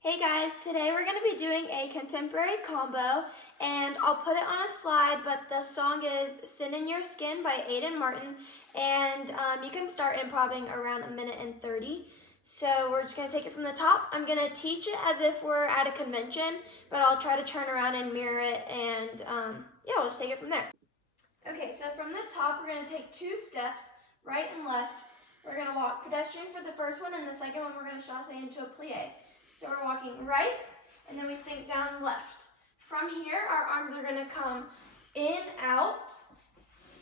Hey guys, today we're going to be doing a contemporary combo and I'll put it on a slide, but the song is Sin in Your Skin by Aidan and you can start improvising around 1:30. So we're just going to take it from the top. I'm going to teach it as if we're at a convention, but I'll try to turn around and mirror it and yeah, we'll just take it from there. Okay, so from the top we're going to take 2 steps, right and left. We're going to walk pedestrian for the first one, and the second one we're going to chasse into a plie. So we're walking right, and then we sink down left. From here, our arms are going to come in, out,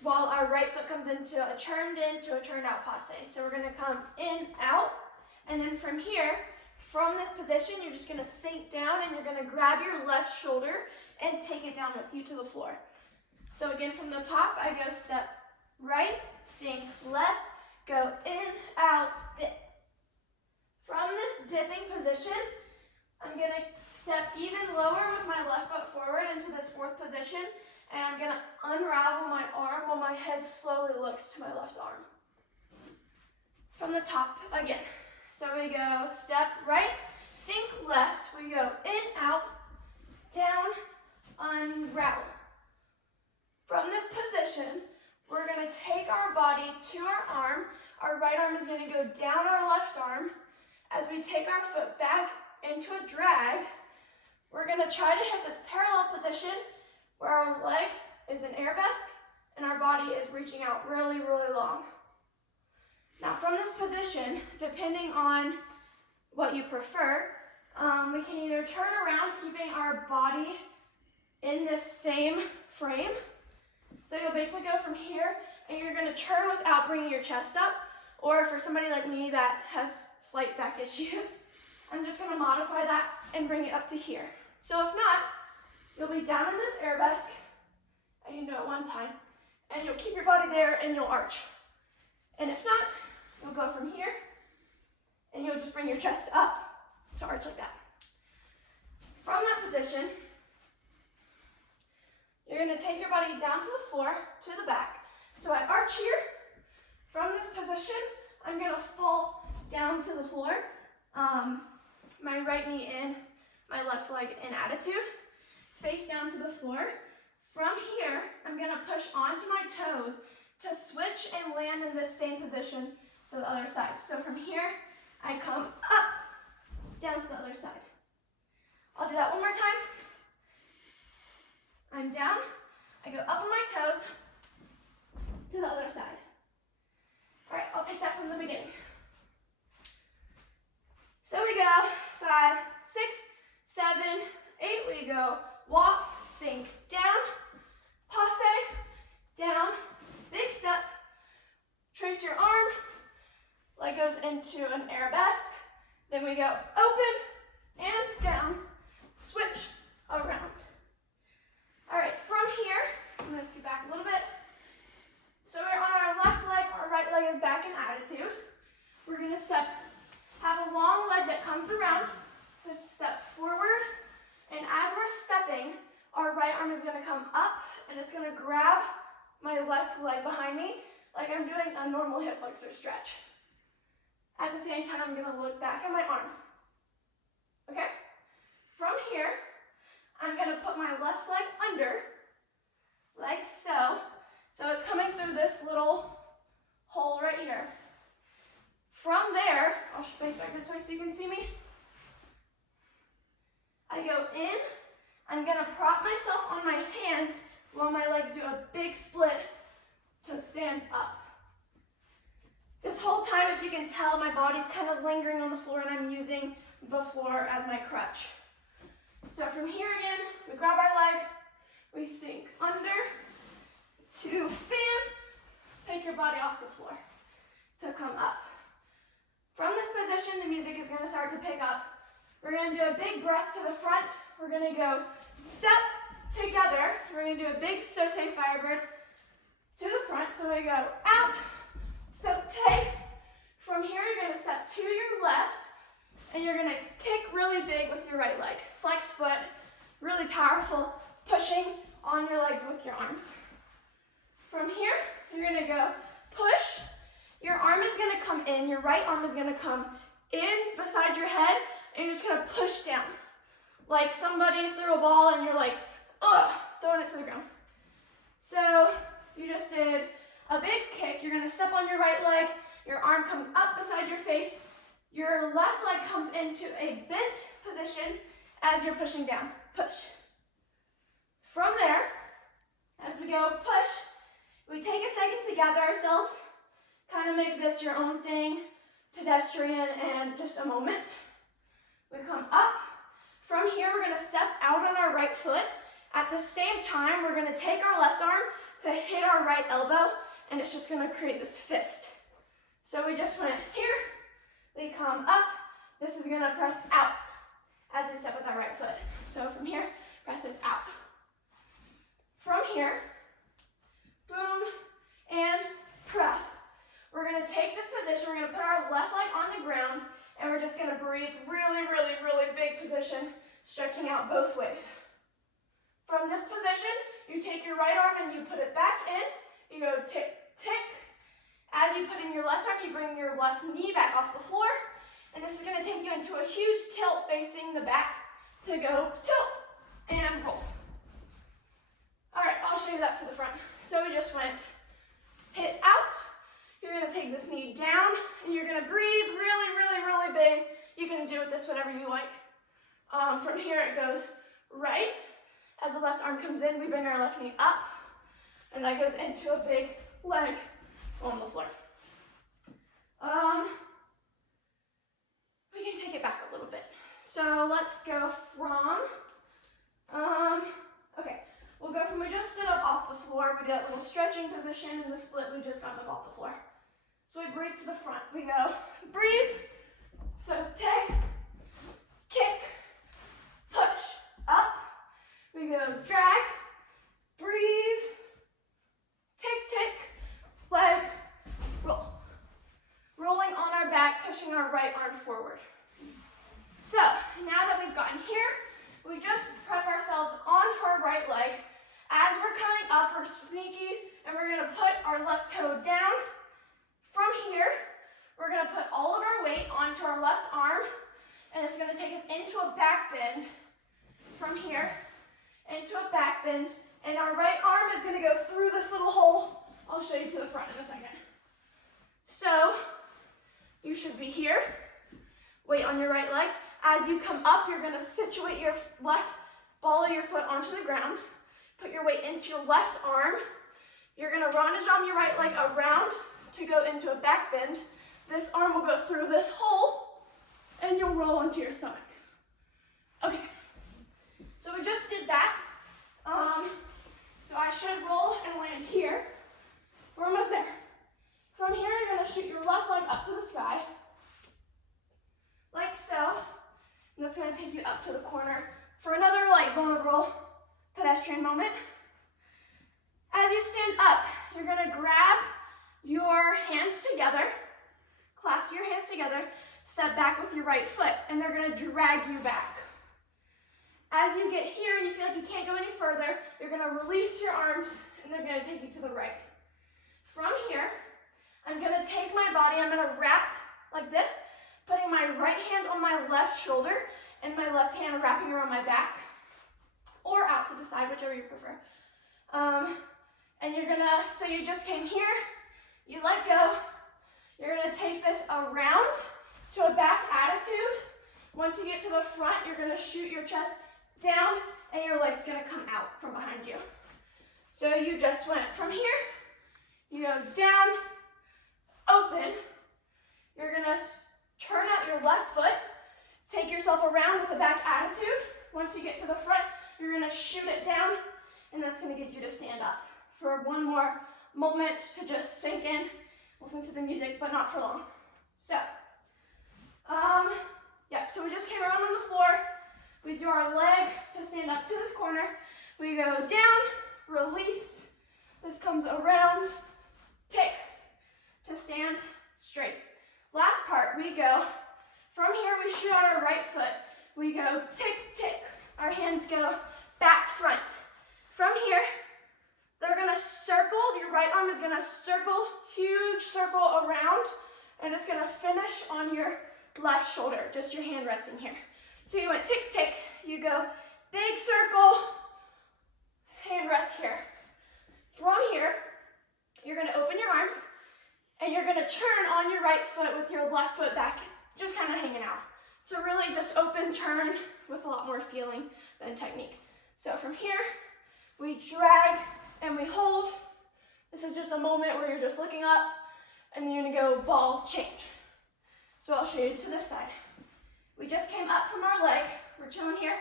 while our right foot comes into a turned out passe. So we're going to come in, out, and then from here, from this position, you're just going to sink down, and you're going to grab your left shoulder and take it down with you to the floor. So again, from the top, I go step right, sink left, go in, out, dip. From this dipping position, I'm going to step even lower with my left foot forward into this 4th position, and I'm going to unravel my arm while my head slowly looks to my left arm. From the top again. So we go step right, sink left, we go in, out, down, unravel. From this position, we're going to take our body to our arm. Our right arm is going to go down our left arm. As we take our foot back into a drag, we're going to try to hit this parallel position where our leg is an arabesque and our body is reaching out really, really long. Now from this position, depending on what you prefer, we can either turn around, keeping our body in this same frame. So you'll basically go from here and you're going to turn without bringing your chest up, or for somebody like me that has slight back issues, I'm just going to modify that and bring it up to here. So if not, you'll be down in this arabesque, and you do it one time, and you'll keep your body there and you'll arch. And if not, you'll go from here, and you'll just bring your chest up to arch like that. From that position, you're going to take your body down to the floor, to the back. So I arch here. From this position, I'm going to fall down to the floor. My right knee in, my left leg in attitude. Face down to the floor. From here, I'm going to push onto my toes to switch and land in this same position to the other side. So from here, I come up, down to the other side. I'll do that one more time. I'm down, I go up on my toes to the other side. All right, I'll take that from the beginning. So we go 5, 6, 7, 8, we go walk, sink, down, passe, down, big step, trace your arm, leg goes into an arabesque, then we go open and down, switch around. All right, from here, I'm going to scoot back a little bit. So we're on our left leg, our right leg is back in attitude. We're going to have a long leg that comes around, so step forward, and as we're stepping, our right arm is going to come up, and it's going to grab my left leg behind me, like I'm doing a normal hip flexor stretch. At the same time, I'm going to look back at my arm. Okay? From here, I'm going to put my left leg under, like so. So it's coming through this little hole right here. From there, I'll face back this way so you can see me. I go in, I'm going to prop myself on my hands while my legs do a big split to stand up. This whole time, if you can tell, my body's kind of lingering on the floor and I'm using the floor as my crutch. So from here again, we grab our leg, we sink under, to fan, take your body off the floor to come up. From this position, the music is going to start to pick up. We're going to do a big breath to the front. We're going to go step together. We're going to do a big saute firebird to the front. So we go out, saute. From here, you're going to step to your left, and you're going to kick really big with your right leg. Flex foot, really powerful, pushing on your legs with your arms. From here, you're going to go push. Your arm is going to come in, your right arm is going to come in beside your head, and you're just gonna push down. Like somebody threw a ball and you're like, ugh, throwing it to the ground. So you just did a big kick. You're gonna step on your right leg, your arm comes up beside your face, your left leg comes into a bent position as you're pushing down. Push. From there, as we go push, we take a second to gather ourselves, kind of make this your own thing, pedestrian and just a moment. We come up. From here, we're gonna step out on our right foot. At the same time, we're gonna take our left arm to hit our right elbow, and it's just gonna create this fist. So we just went here, we come up, this is gonna press out as we step with our right foot. So from here, presses out. From here, boom, and press. We're gonna take this position, we're gonna put our left leg on the ground, and we're just gonna breathe really, really, really big position, stretching out both ways. From this position, you take your right arm and you put it back in, you go tick, tick. As you put in your left arm, you bring your left knee back off the floor, and this is gonna take you into a huge tilt facing the back to go tilt and roll. All right, I'll show you that to the front. So we just went hit out. You're gonna take this knee down and you're gonna breathe really, really, really big. You can do with this whatever you like. From here it goes right. As the left arm comes in, we bring our left knee up, and that goes into a big leg on the floor. We can take it back a little bit. So let's go from, okay, we'll go from we just sit up off the floor, we do that little stretching position, and the split we just got up off the floor. So we breathe to the front. We go breathe, so take, kick, push, up. We go drag, breathe, tick, tick, leg, roll. Rolling on our back, pushing our right arm forward. So now that we've gotten here, we just prep ourselves onto our right leg. As we're coming up, we're sneaky, and we're gonna put our left toe down. From here, we're gonna put all of our weight onto our left arm, and it's gonna take us into a back bend. From here, into a back bend, and our right arm is gonna go through this little hole. I'll show you to the front in a second. So, you should be here, weight on your right leg. As you come up, you're gonna situate your left, follow your foot onto the ground, put your weight into your left arm. You're gonna ranjam your right leg around to go into a back bend. This arm will go through this hole, and you'll roll onto your stomach. Okay, so we just did that. So I should roll and land here. We're almost there. From here, you're gonna shoot your left leg up to the sky, like so. And that's gonna take you up to the corner for another vulnerable pedestrian moment. As you stand up, you're gonna grab your hands together, clasp your hands together, step back with your right foot, and they're gonna drag you back. As you get here and you feel like you can't go any further, you're gonna release your arms and they're gonna take you to the right. From here, I'm gonna take my body, I'm gonna wrap like this, putting my right hand on my left shoulder and my left hand wrapping around my back, or out to the side, whichever you prefer. And you're gonna, so you just came here, you let go, you're gonna take this around to a back attitude. Once you get to the front, you're gonna shoot your chest down and your leg's gonna come out from behind you. So you just went from here, you go down, open, you're gonna turn out your left foot, take yourself around with a back attitude. Once you get to the front, you're gonna shoot it down, and that's gonna get you to stand up for one more moment to just sink in, listen to the music, but not for long. So, so we just came around on the floor. We do our leg to stand up to this corner. We go down, release. This comes around, tick, to stand straight. Last part, we go, from here we shoot out our right foot. We go tick, tick. Our hands go back, front. From here, they're gonna circle, your right arm is gonna circle, huge circle around, and it's gonna finish on your left shoulder, just your hand resting here. So you went tick, tick, you go big circle, hand rest here. From here, you're gonna open your arms and you're gonna turn on your right foot with your left foot back, just kind of hanging out. So really just open turn with a lot more feeling than technique. So from here, we drag and we hold. This is just a moment where you're just looking up and then you're gonna go ball change. So I'll show you to this side. We just came up from our leg. We're chilling here.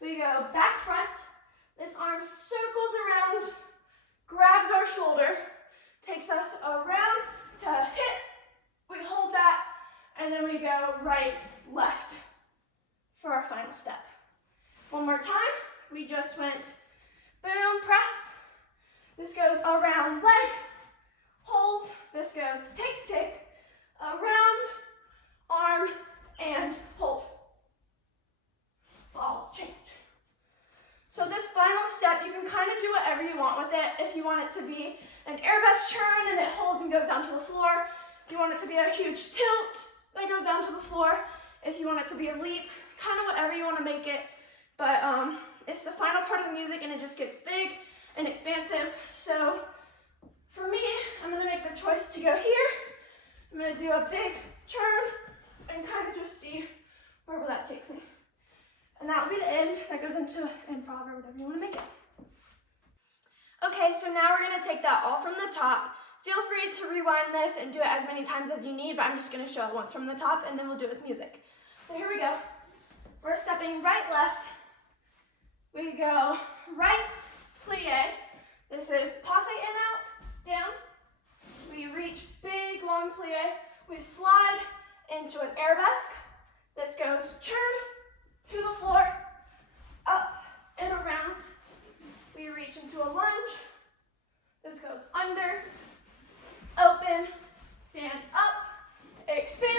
We go back front. This arm circles around, grabs our shoulder, takes us around to hip. We hold that, and then we go right, left for our final step. One more time. We just went boom, press. This goes around leg, hold. This goes tick, tick, around, arm, and hold. Ball change. So this final step, you can kind of do whatever you want with it. If you want it to be an arabesque turn and it holds and goes down to the floor. If you want it to be a huge tilt that goes down to the floor. If you want it to be a leap, kind of whatever you want to make it. But it's the final part of the music and it just gets big and expansive. So for me, I'm going to make the choice to go here. I'm going to do a big turn and kind of just see where that takes me. And that will be the end. That goes into improv or whatever you want to make it. Okay, so now we're going to take that all from the top. Feel free to rewind this and do it as many times as you need, but I'm just going to show it once from the top and then we'll do it with music. So here we go. We're stepping right, left. We go right, plie. This is passe in, out, down. We reach big, long plie. We slide into an arabesque. This goes turn to the floor, up and around. We reach into a lunge. This goes under, open, stand up, expand.